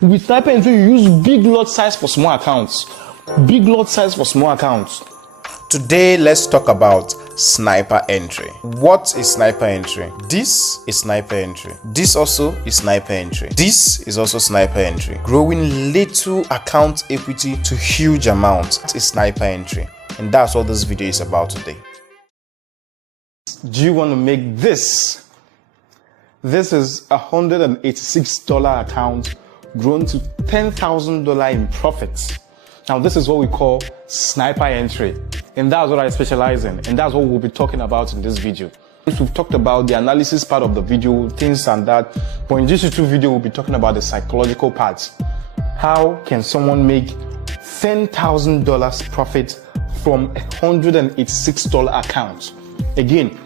With sniper entry, you use big lot size for small accounts. Big lot size for small accounts. Today, let's talk about sniper entry. What is sniper entry? This is sniper entry. This also is sniper entry. This is also sniper entry. Growing little account equity to huge amounts is sniper entry. And that's what this video is about today. Do you want to make this? This is $186 account grown to $10,000 in profits. Now this is what we call sniper entry, and that's what I specialize in, and that's what we'll be talking about in this video. We've talked about the analysis part of the video, things and that, but in this YouTube video we'll be talking about the psychological part. How can someone make $10,000 profit from a $186 account? Again,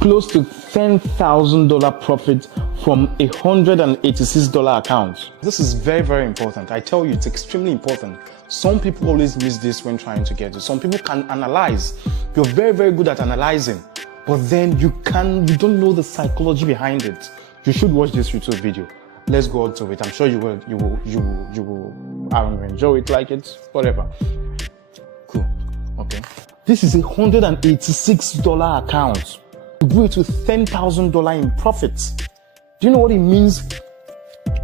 close to $10,000 profit from a $186 account. This is very, very important. I tell you, it's extremely important. Some people always miss this when trying to get it. Some people can analyze. You're very, very good at analyzing, but then you don't know the psychology behind it. You should watch this YouTube video. Let's go on to it. I'm sure you will enjoy it, like it, whatever. Cool. Okay. This is a $186 account. You grew it to $10,000 in profits. Do you know what it means?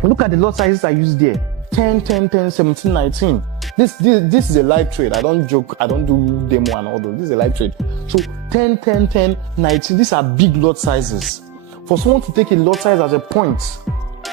Look at the lot sizes I used there. 10, 10, 10, 17, 19. This is a live trade. I don't joke. I don't do demo and all those. This is a live trade. So 10, 10, 10, 19. These are big lot sizes. For someone to take a lot size as a point,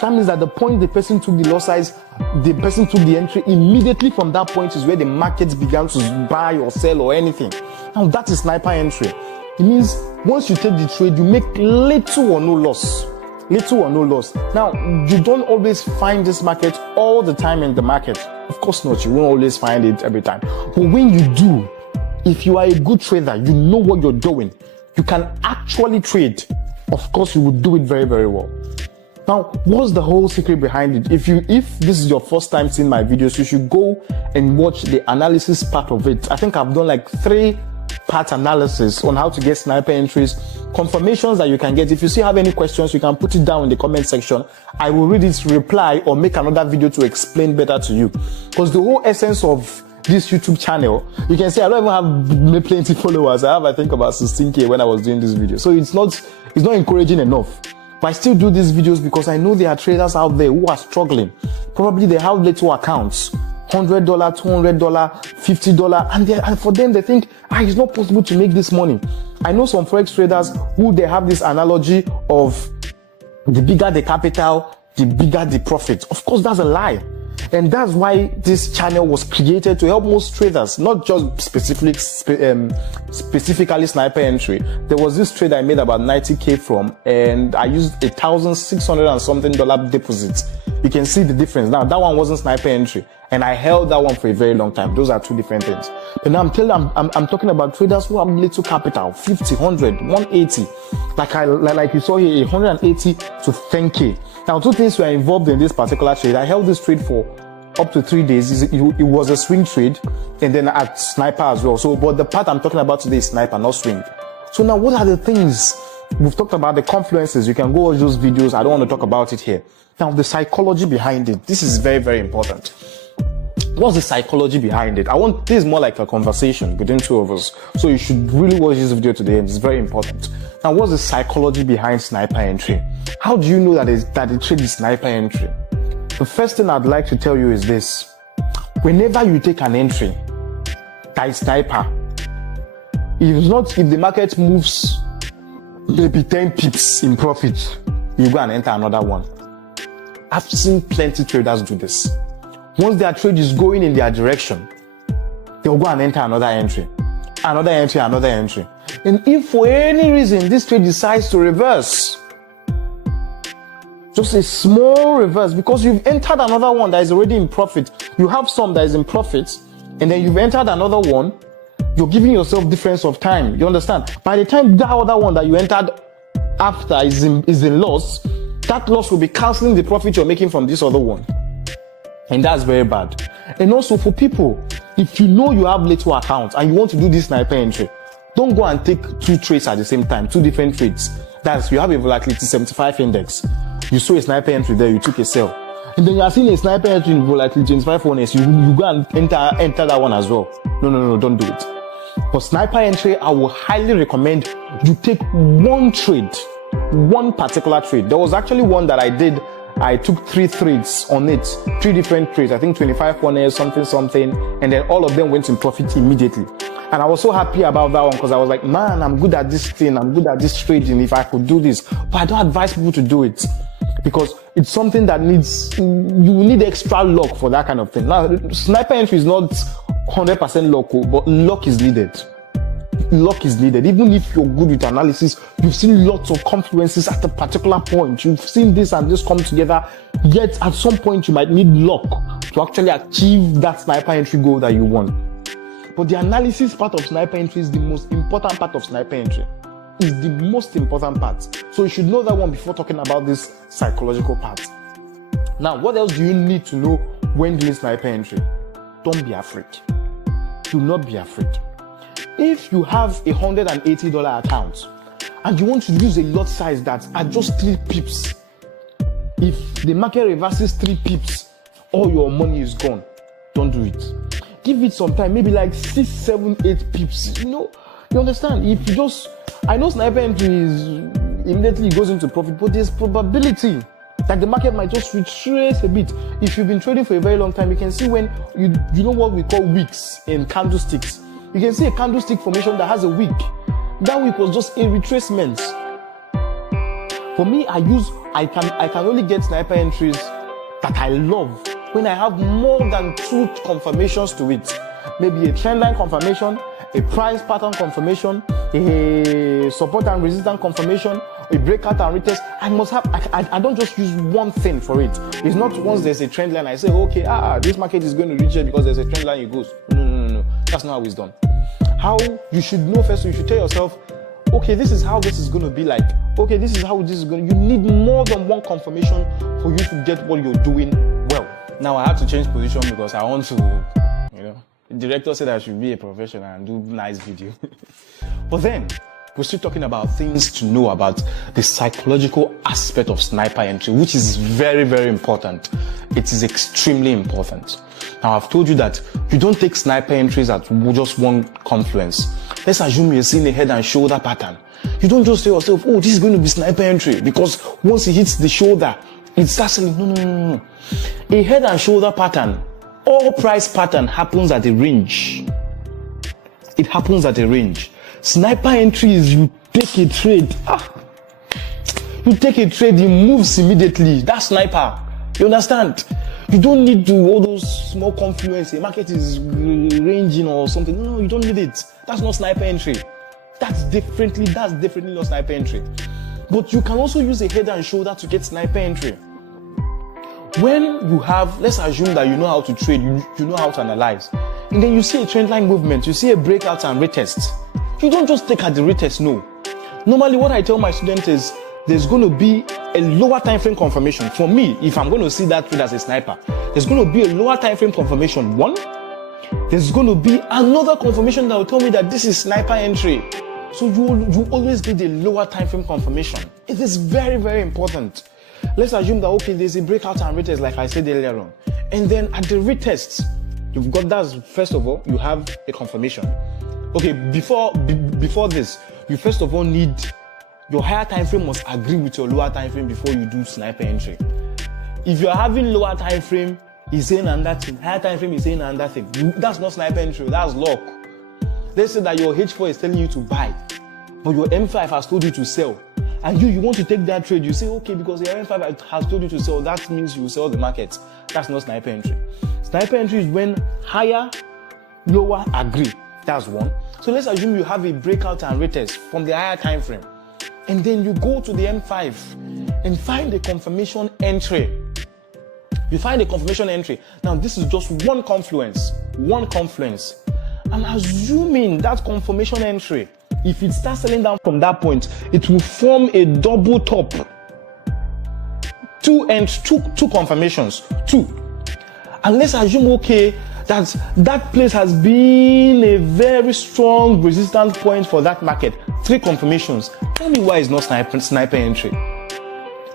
that means that the point the person took the lot size, the person took the entry, immediately from that point is where the market began to buy or sell or anything. Now that is sniper entry. It means once you take the trade, you make little or no loss. Little or no loss. Now, you don't always find this market all the time in the market. Of course not. You won't always find it every time. But when you do, if you are a good trader, you know what you're doing. You can actually trade. Of course, you will do it very, very well. Now, what's the whole secret behind it? If this is your first time seeing my videos, you should go and watch the analysis part of it. I think I've done like 3-part analysis on how to get sniper entries, confirmations that you can get. If you still have any questions, you can put it down in the comment section. I will read it, reply, or make another video to explain better to you. Because the whole essence of this YouTube channel, you can see I don't even have plenty followers. I have, I think, about 16K when I was doing this video. So it's not encouraging enough. But I still do these videos because I know there are traders out there who are struggling. Probably they have little accounts. $100, $200, $50, and for them they think, it's not possible to make this money. I know some Forex traders who they have this analogy of the bigger the capital, the bigger the profit. Of course, that's a lie. And that's why this channel was created, to help most traders, not just specifically sniper entry. There was this trade I made about 90K from, and I used $1,600 and something deposit. You can see the difference. Now that one wasn't sniper entry, and I held that one for a very long time. Those are two different things. But now I'm talking about traders who have little capital, 50, 100, 180. Like you saw here, 180 to 10K. Now, two things were involved in this particular trade. I held this trade for up to 3 days. It was a swing trade, and then at sniper as well. So, but the part I'm talking about today is sniper, not swing. So now, what are the things? We've talked about the confluences. You can go watch those videos. I don't want to talk about it here. Now, the psychology behind it. This is very, very important. What's the psychology behind it? This is more like a conversation between two of us. So you should really watch this video today. It's very important. Now, what's the psychology behind sniper entry? How do you know that the trade is sniper entry? The first thing I'd like to tell you is this. Whenever you take an entry that is sniper, if the market moves maybe 10 pips in profit, you go and enter another one. I've seen plenty of traders do this. Once their trade is going in their direction, they'll go and enter another entry. Another entry, another entry. And if for any reason this trade decides to reverse, just a small reverse, because you've entered another one that is already in profit. You have some that is in profit, and then you've entered another one, you're giving yourself difference of time. You understand? By the time that other one that you entered after is in loss, that loss will be canceling the profit you're making from this other one. And that's very bad. And also for people, if you know you have little accounts and you want to do this sniper entry, don't go and take 2 trades at the same time, 2 different trades. That's, you have a volatility 75 index. You saw a sniper entry there, you took a sell. and then you are seeing a sniper entry in volatility 25 honest, you go and enter that one as well. No, don't do it. For sniper entry, I will highly recommend you take one trade, one particular trade. There was actually one that I did. I took 3 trades on it, 3 different trades. I think 25 honest, something, and then all of them went in profit immediately. And I was so happy about that one because I was like, man, I'm good at this thing. I'm good at this trading. If I could do this, but I don't advise people to do it because it's something that you need extra luck for that kind of thing. Now, sniper entry is not 100% luck, but luck is needed. Luck is needed. Even if you're good with analysis, you've seen lots of confluences at a particular point. You've seen this and this come together. Yet at some point, you might need luck to actually achieve that sniper entry goal that you want. But the analysis part of sniper entry is the most important part of sniper entry. Is the most important part. So you should know that one before talking about this psychological part. Now, what else do you need to know when doing sniper entry? Don't be afraid. Do not be afraid. If you have a $180 account and you want to use a lot size that are just 3 pips, if the market reverses 3 pips, all your money is gone. Don't do it. Give it some time, maybe like 6, 7, 8 pips. You understand? If you just, I know sniper entry is immediately goes into profit, but there's probability that the market might just retrace a bit. If you've been trading for a very long time, you can see when you know what we call wicks in candlesticks. You can see a candlestick formation that has a wick. That wick was just a retracement. For me, I can only get sniper entries that I love when I have more than 2 confirmations to it. Maybe a trendline confirmation, a price pattern confirmation, a support and resistance confirmation, a breakout and retest. I must have, I don't just use one thing for it. It's not once there's a trend line, I say, okay, this market is going to reach it because there's a trend line, it goes. No. That's not how it's done. How you should know first, you should tell yourself, okay, this is how this is going to be like. Okay, this is how this is going to, you need more than one confirmation for you to get what you're doing well. Now I have to change position because I want to, the director said I should be a professional and do nice video. But then, we're still talking about things to know about the psychological aspect of sniper entry, which is very, very important. It is extremely important. Now, I've told you that you don't take sniper entries at just one confluence. Let's assume you're seeing a head and shoulder pattern. You don't just tell yourself, oh, this is going to be sniper entry because once it hits the shoulder, it starts selling. No. A head and shoulder pattern, all price pattern happens at a range. It happens at a range. Sniper entry is you take a trade. You take a trade, it moves immediately. That's sniper. You understand? You don't need to all those small confluence. The market is ranging or something. No, you don't need it. That's not sniper entry. That's definitely not sniper entry. But you can also use a head and shoulder to get sniper entry. When you have, let's assume that you know how to trade, you know how to analyze, and then you see a trend line movement, you see a breakout and retest. You don't just take at the retest, no. Normally what I tell my students is there's going to be a lower time frame confirmation. For me, if I'm going to see that trade as a sniper, there's going to be a lower time frame confirmation. 1, there's going to be another confirmation that will tell me that this is sniper entry. So you always need a lower time frame confirmation. It is very, very important. Let's assume that, okay, there's a breakout and retest like I said earlier on. And then at the retest, you've got that, first of all, you have a confirmation. Okay, before this, you first of all need, your higher time frame must agree with your lower time frame before you do sniper entry. If you're having lower time frame, is saying another thing, higher time frame is saying another thing. That's not sniper entry, that's luck. Let's say that your H4 is telling you to buy, but your M5 has told you to sell. And you want to take that trade, you say, okay, because the M5 has told you to sell, that means you sell the market. That's not sniper entry. Sniper entry is when higher, lower agree. That's 1. So let's assume you have a breakout and retest from the higher time frame. And then you go to the M5 and find a confirmation entry. You find a confirmation entry. Now this is just one confluence. I'm assuming that confirmation entry, if it starts selling down from that point, it will form a double top. 2 confirmations. 2. And let's assume, okay, that place has been a very strong resistance point for that market. 3 confirmations. Tell me why it's not sniper entry.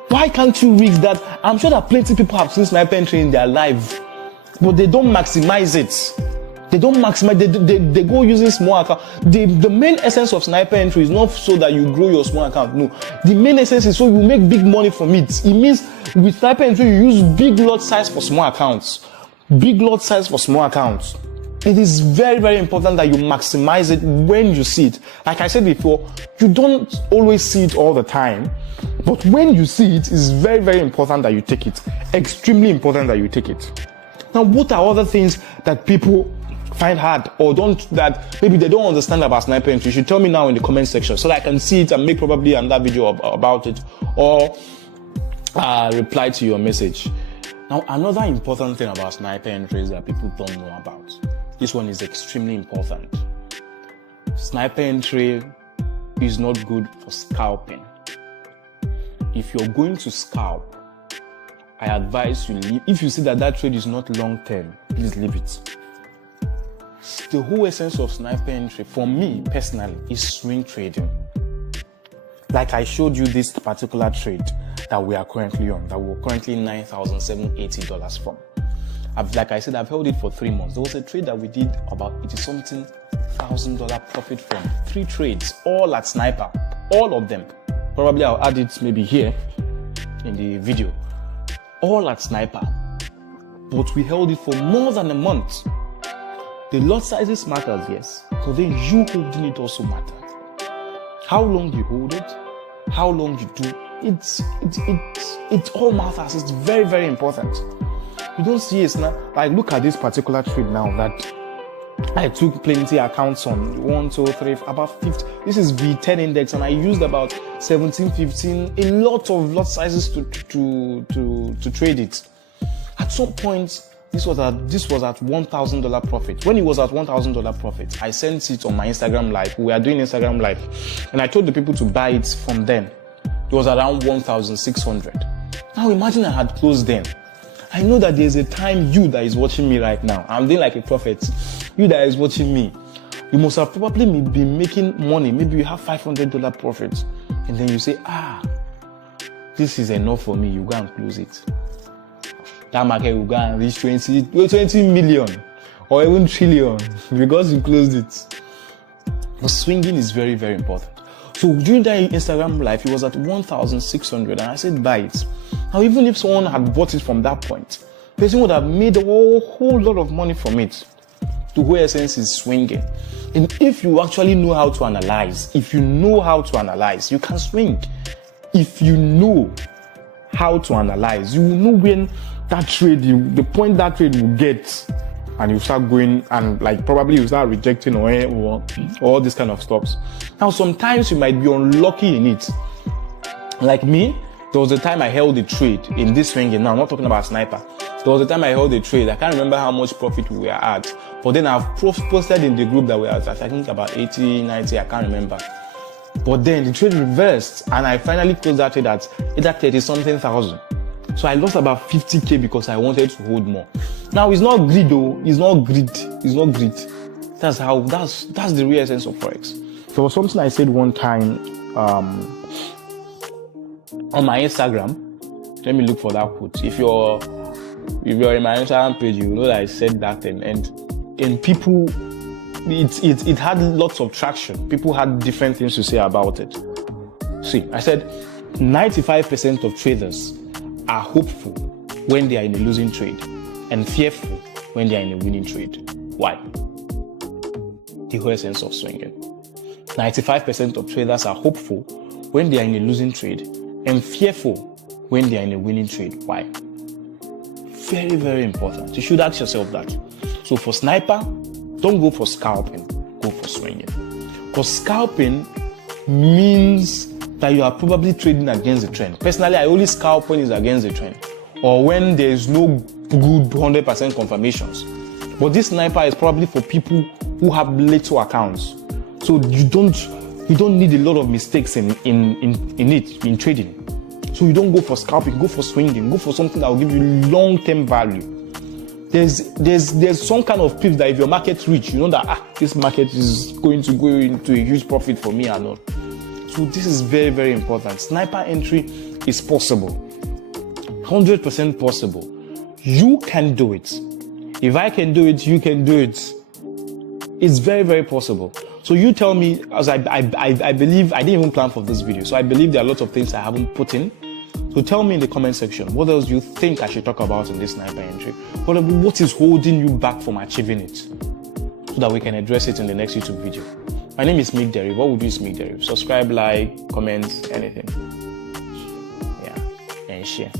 Why can't you risk that? I'm sure that plenty of people have seen sniper entry in their life, but they don't maximize it. They don't maximize. They go using small account. The main essence of sniper entry is not so that you grow your small account. No, the main essence is so you make big money from it. It means with sniper entry you use big lot size for small accounts. Big lot size for small accounts. It is very, very important that you maximize it when you see it. Like I said before, you don't always see it all the time, but when you see it, it's very, very important that you take it. Extremely important that you take it. Now, what are other things that people find hard or that maybe they don't understand about sniper entry? You should tell me now in the comment section so that I can see it and make probably another video about it, or reply to your message. Now, another important thing about sniper entry is that people don't know about. This one is extremely important. Sniper entry is not good for scalping. If you're going to scalp, I advise you leave. If you see that trade is not long term, please leave it. The whole essence of sniper entry, for me personally, is swing trading. Like I showed you this particular trade that we are currently on, that we're currently $9,780 from. Like I said, I've held it for 3 months. There was a trade that we did about $80-something thousand profit from 3 trades, all at sniper, all of them. Probably I'll add it maybe here in the video. All at sniper, but we held it for more than a month. The lot sizes matters, yes, but then you holding it also matters. How long you hold it, how long you do it all matters. It's very, very important. You don't see it now. Like, look at this particular trade now that I took plenty accounts on 1, 2, 3, about 50. This is V10 index, and I used about 17, 15, a lot of lot sizes to trade it. At some point, this was at $1,000 profit. When it was at $1,000 profit, I sent it on my Instagram live. We are doing Instagram live, and I told the people to buy it from then. It was around 1,600. Now imagine I had closed then. I know that there's a time you that is watching me right now, I'm doing like a prophet. You that is watching me, you must have probably been making money. Maybe you have $500 profit, and then you say, this is enough for me. You go and close it. That market will go and reach 20 million or even trillion because you closed it. But swinging is very, very important. So during that Instagram live, it was at 1,600, and I said buy it. Now, even if someone had bought it from that point, the person would have made a whole lot of money from it. The whole essence is swinging. And if you actually know how to analyze, you can swing. If you know how to analyze, you will know when that trade, the point that trade will get, and you start going and like probably you start rejecting or all this kind of stuff. Now, sometimes you might be unlucky in it. Like me, there was a time I held a trade in this swinging. Now, I'm not talking about sniper. There was a time I held a trade. I can't remember how much profit we were at, but then I've posted in the group that we were at, I think about 80, 90, I can't remember. But then the trade reversed, and I finally closed that trade at either 30-something thousand. So I lost about 50K because I wanted to hold more. Now, it's not greed though. It's not greed. That's the real essence of Forex. There was something I said one time on my Instagram. Let me look for that quote. If you're in my Instagram page, you know that I said that thing, and people, it had lots of traction. People had different things to say about it. See, I said 95% of traders are hopeful when they are in a losing trade and fearful when they are in a winning trade. Why? The whole essence of swinging. 95% of traders are hopeful when they are in a losing trade and fearful when they are in a winning trade. Why? Very, very important. You should ask yourself that. So for sniper, don't go for scalping, go for swinging. Because scalping means that you are probably trading against the trend. Personally, I only scalp when it's against the trend or when there is no good 100% confirmations. But this sniper is probably for people who have little accounts. So you don't need a lot of mistakes in trading. So you don't go for scalping, go for swinging, go for something that will give you long-term value. There's some kind of pips that if your market reach, you know that this market is going to go into a huge profit for me or not. So this is very, very important. Sniper entry It's possible. 100% possible. You can do it. If I can do it, you can do it. It's very, very possible. So you tell me, as I believe, I didn't even plan for this video, so I believe there are lots of things I haven't put in. So tell me in the comment section, what else do you think I should talk about in this sniper entry? What is holding you back from achieving it? So that we can address it in the next YouTube video. My name is Mick Derry. What would you Mick Derry? Subscribe, like, comment, anything. Yeah, and share.